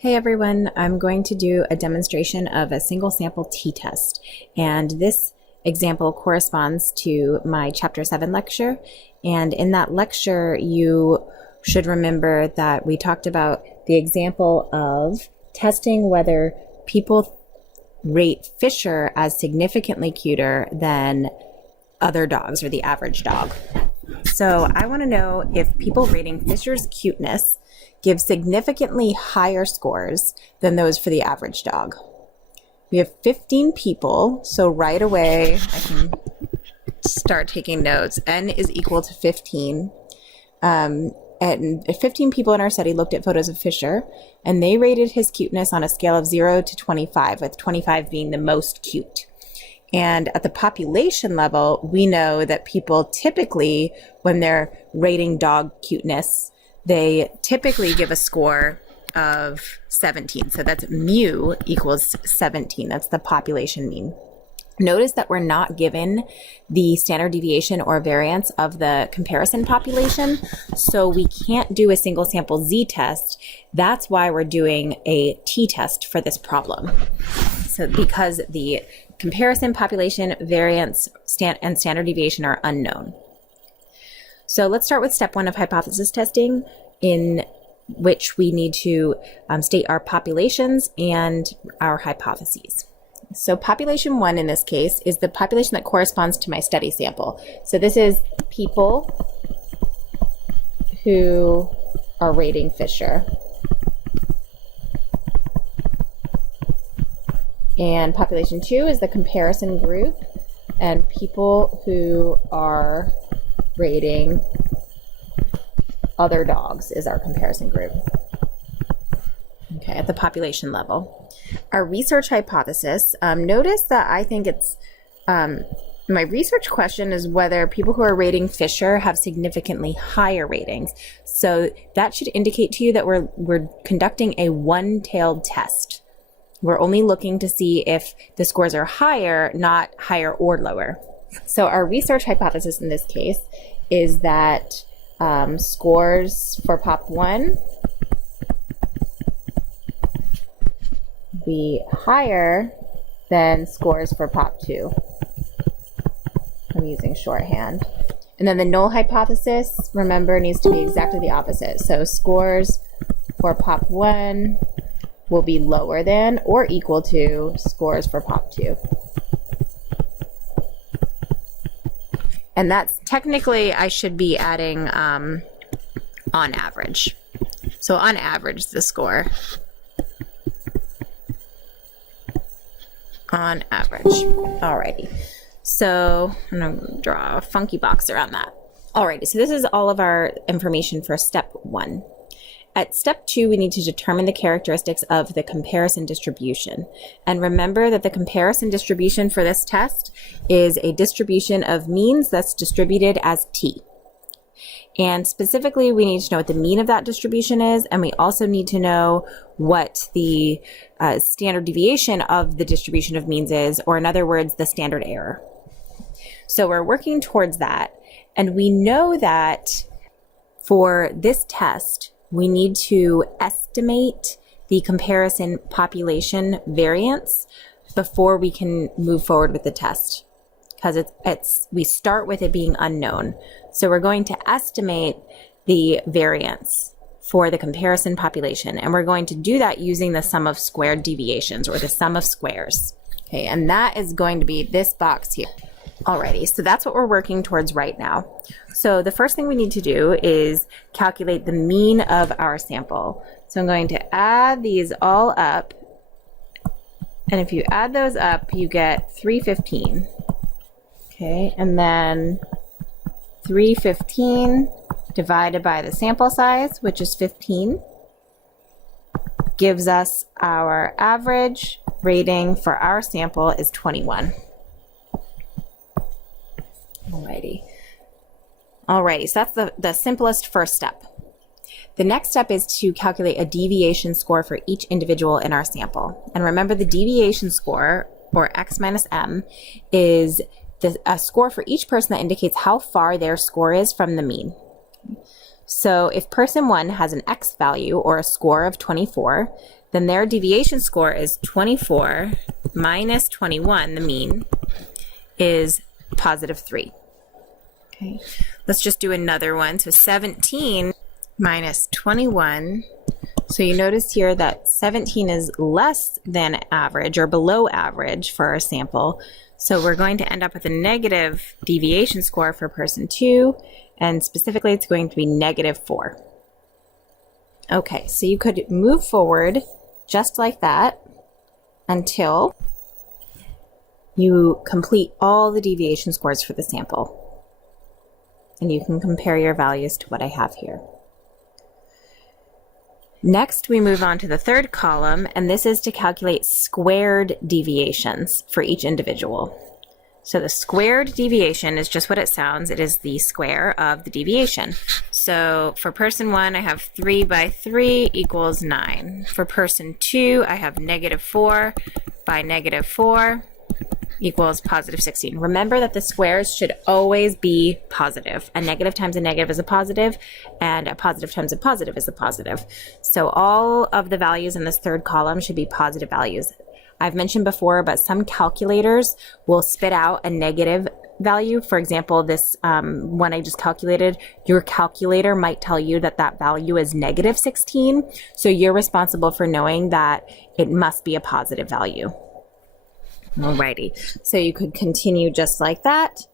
Hey everyone, I'm going to do a demonstration of a single sample t-test, and this example corresponds to my Chapter 7 lecture. And in that lecture, you should remember that we talked about the example of testing whether people rate Fisher as significantly cuter than other dogs or the average dog. So I want to know if people rating Fisher's cuteness give significantly higher scores than those for the average dog. We have 15 people, so right away I can start taking notes. N is equal to 15. And 15 people in our study looked at photos of Fisher, and they rated his cuteness on a scale of 0 to 25, with 25 being the most cute. And at the population level, we know that people typically, when they're rating dog cuteness, they typically give a score of 17. So that's mu equals 17. That's the population mean. Notice that we're not given the standard deviation or variance of the comparison population, so we can't do a single sample z-test. That's why we're doing a t-test for this problem. So because the comparison population, variance, and standard deviation are unknown. So let's start with step 1 of hypothesis testing, in which we need to state our populations and our hypotheses. So population 1 in this case is the population that corresponds to my study sample. So this is people who are rating Fisher. And population 2 is the comparison group, and people who are rating other dogs is our comparison group. Okay, at the population level. Our research hypothesis, notice that I think it's, my research question is whether people who are rating Fisher have significantly higher ratings. So that should indicate to you that we're conducting a one-tailed test. We're only looking to see if the scores are higher, not higher or lower. So our research hypothesis in this case is that scores for POP1 be higher than scores for POP2. I'm using shorthand. And then the null hypothesis, remember, needs to be exactly the opposite. So scores for POP1 will be lower than or equal to scores for POP2. And that's technically, I should be adding on average. So on average, the score. On average. Alrighty. So I'm going to draw a funky box around that. Alrighty, so this is all of our information for step 1. At step 2, we need to determine the characteristics of the comparison distribution. And remember that the comparison distribution for this test is a distribution of means that's distributed as t. And specifically, we need to know what the mean of that distribution is, and we also need to know what the standard deviation of the distribution of means is, or in other words, the standard error. So we're working towards that, and we know that for this test, we need to estimate the comparison population variance before we can move forward with the test, because we start with it being unknown. So we're going to estimate the variance for the comparison population, and we're going to do that using the sum of squared deviations, or the sum of squares. Okay, and that is going to be this box here. Alrighty, so that's what we're working towards right now. So the first thing we need to do is calculate the mean of our sample. So I'm going to add these all up, and if you add those up, you get 315. Okay, and then 315 divided by the sample size, which is 15, gives us our average rating for our sample is 21. Alrighty, so that's the simplest first step. The next step is to calculate a deviation score for each individual in our sample. And remember, the deviation score, or x minus m, is a score for each person that indicates how far their score is from the mean. So if person 1 has an X value or a score of 24, then their deviation score is 24 minus 21, the mean, is positive 3. Okay, let's just do another one. So 17 minus 21. So you notice here that 17 is less than average or below average for our sample. So we're going to end up with a negative deviation score for person 2, and specifically it's going to be negative 4. Okay, so you could move forward just like that until you complete all the deviation scores for the sample. And you can compare your values to what I have here. Next, we move on to the third column, and this is to calculate squared deviations for each individual. So the squared deviation is just what it sounds. It is the square of the deviation. So for person 1, I have 3 by 3 equals 9. For person 2, I have negative 4 by negative 4 equals positive 16. Remember that the squares should always be positive. A negative times a negative is a positive, and a positive times a positive is a positive. So all of the values in this third column should be positive values. I've mentioned before, but some calculators will spit out a negative value. For example, this one I just calculated, your calculator might tell you that that value is negative 16. So you're responsible for knowing that it must be a positive value. Alrighty, so you could continue just like that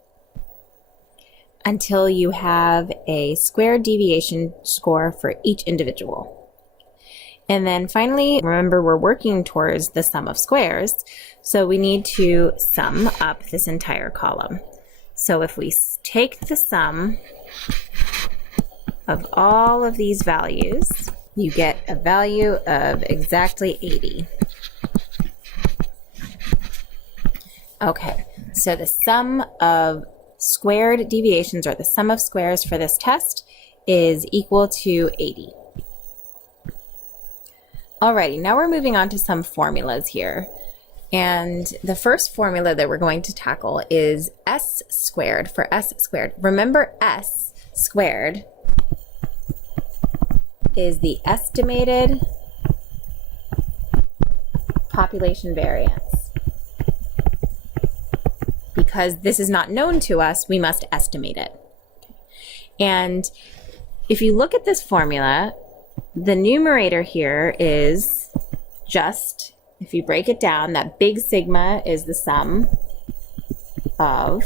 until you have a squared deviation score for each individual. And then finally, remember we're working towards the sum of squares, so we need to sum up this entire column. So if we take the sum of all of these values, you get a value of exactly 80. Okay, so the sum of squared deviations, or the sum of squares for this test, is equal to 80. Alrighty, now we're moving on to some formulas here. And the first formula that we're going to tackle is S squared for S squared. Remember, S squared is the estimated population variance. Because this is not known to us, we must estimate it. And if you look at this formula, the numerator here is just, if you break it down, that big sigma is the sum of,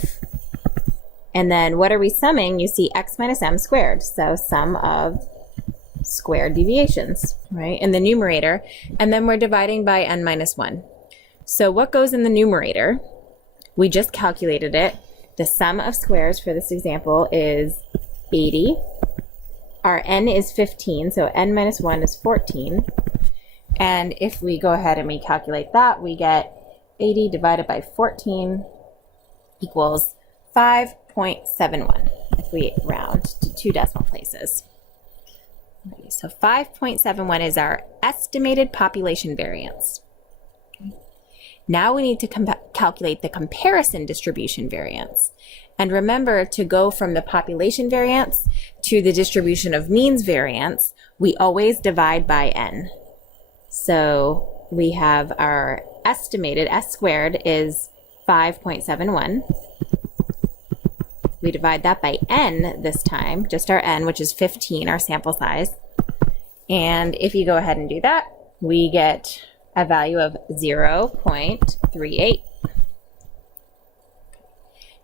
and then what are we summing? You see x minus m squared, so sum of squared deviations, right, in the numerator, and then we're dividing by n minus 1. So what goes in the numerator? We just calculated it. The sum of squares for this example is 80. Our n is 15, so n minus 1 is 14. And if we go ahead and we calculate that, we get 80 divided by 14 equals 5.71 if we round to 2 decimal places. Okay, so 5.71 is our estimated population variance. Now we need to calculate the comparison distribution variance. And remember, to go from the population variance to the distribution of means variance, we always divide by n. So we have our estimated S squared is 5.71. We divide that by n this time, just our n, which is 15, our sample size. And if you go ahead and do that, we get a value of 0.38.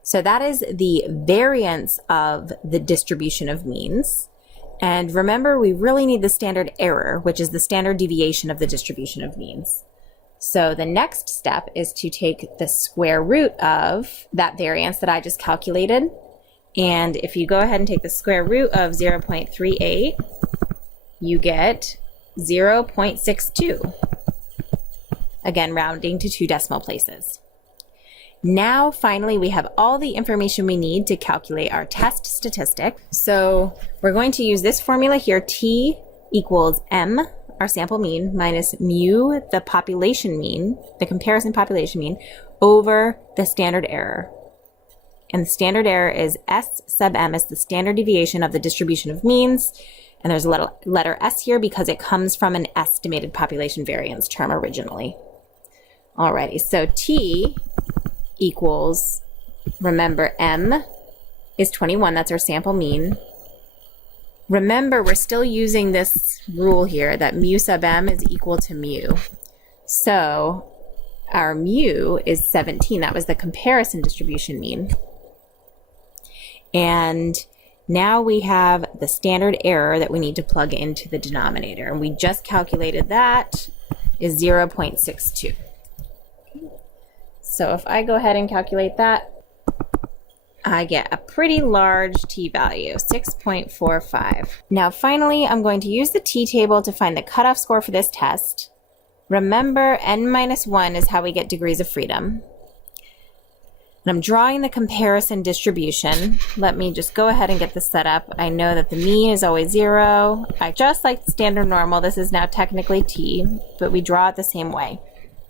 So that is the variance of the distribution of means. And remember, we really need the standard error, which is the standard deviation of the distribution of means. So the next step is to take the square root of that variance that I just calculated. And if you go ahead and take the square root of 0.38, you get 0.62. Again, rounding to 2 decimal places. Now, finally, we have all the information we need to calculate our test statistic. So we're going to use this formula here, T equals M, our sample mean, minus mu, the population mean, the comparison population mean, over the standard error. And the standard error is S sub m is the standard deviation of the distribution of means. And there's a letter S here because it comes from an estimated population variance term originally. Alrighty, so T equals, remember, M is 21, that's our sample mean. Remember, we're still using this rule here that mu sub m is equal to mu. So our mu is 17, that was the comparison distribution mean. And now we have the standard error that we need to plug into the denominator. And we just calculated that is 0.62. So if I go ahead and calculate that, I get a pretty large t-value, 6.45. Now finally, I'm going to use the t-table to find the cutoff score for this test. Remember, n-1 is how we get degrees of freedom. And I'm drawing the comparison distribution. Let me just go ahead and get this set up. I know that the mean is always 0. I just like standard normal. This is now technically t, but we draw it the same way,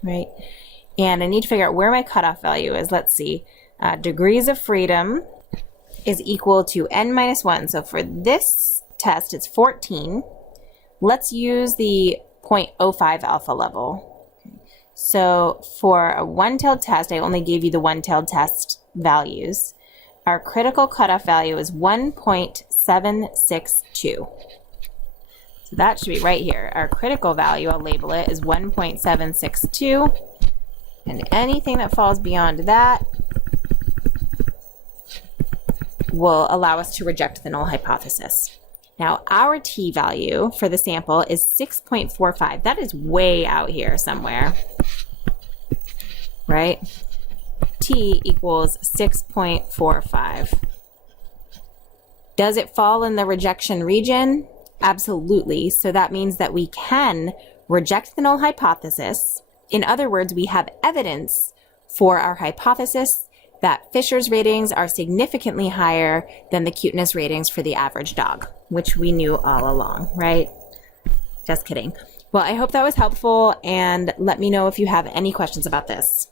right? And I need to figure out where my cutoff value is. Let's see. Degrees of freedom is equal to n-1. So for this test, it's 14. Let's use the 0.05 alpha level. So for a one-tailed test, I only gave you the one-tailed test values. Our critical cutoff value is 1.762. So that should be right here. Our critical value, I'll label it, is 1.762. And anything that falls beyond that will allow us to reject the null hypothesis. Now, our t-value for the sample is 6.45. That is way out here somewhere, right? T equals 6.45. Does it fall in the rejection region? Absolutely. So that means that we can reject the null hypothesis. In other words, we have evidence for our hypothesis that Fisher's ratings are significantly higher than the cuteness ratings for the average dog, which we knew all along, right? Just kidding. Well, I hope that was helpful, and let me know if you have any questions about this.